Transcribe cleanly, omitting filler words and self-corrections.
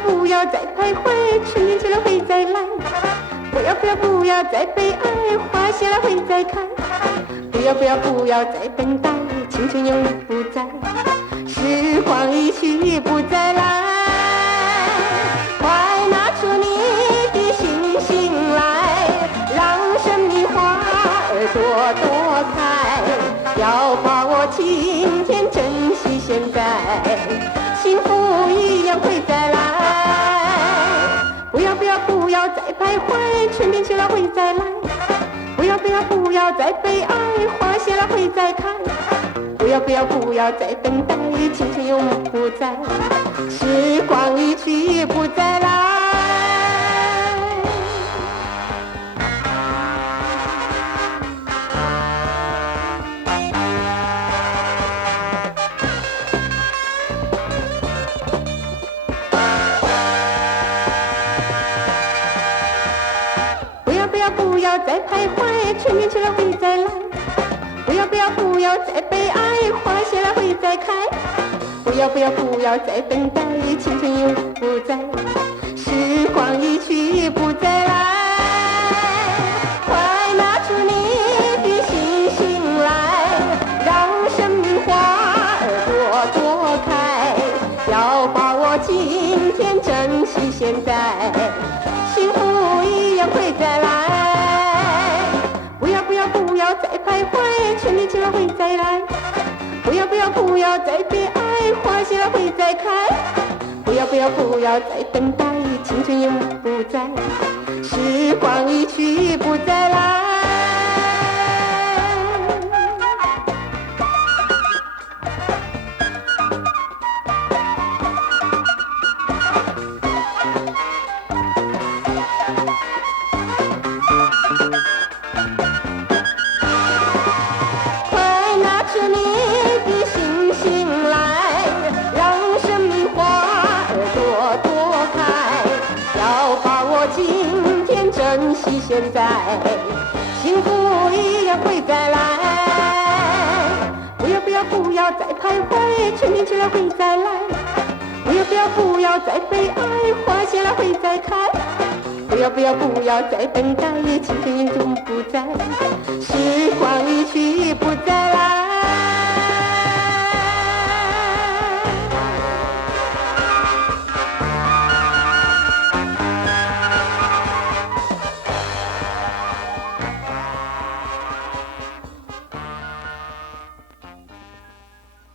不要再徘徊，春天去了会再来。不要再悲哀，花谢了会再开。不要再等待，青春永不在，时光一去不再来。快拿出你的信心来，让生命花儿朵朵开。要把握今天，珍惜现在，幸福一样会再来。不要再徘徊，春天去了会再来。不要再悲哀，花谢了会再开。不要再等待，青春永不在，时光一去不再来。不要再徘徊，春天去了会再来。不要再悲哀，花谢了会再开。不要再等待，青春永不在，时光一去不再来。快拿出你的信心来，让生命花儿朵朵开。要把握今天，珍惜现在，幸福一样会再来。不要再徘徊，春天去了会再来。不要再悲哀，花谢了会再开。不要再等待，青春永不在，时光一去不再来。今天珍惜现在，幸福一样会再来。不要再徘徊，春天去了会再来。不要再悲哀，花谢了会再开。不要再等待，青春永不在，时光一去不再来。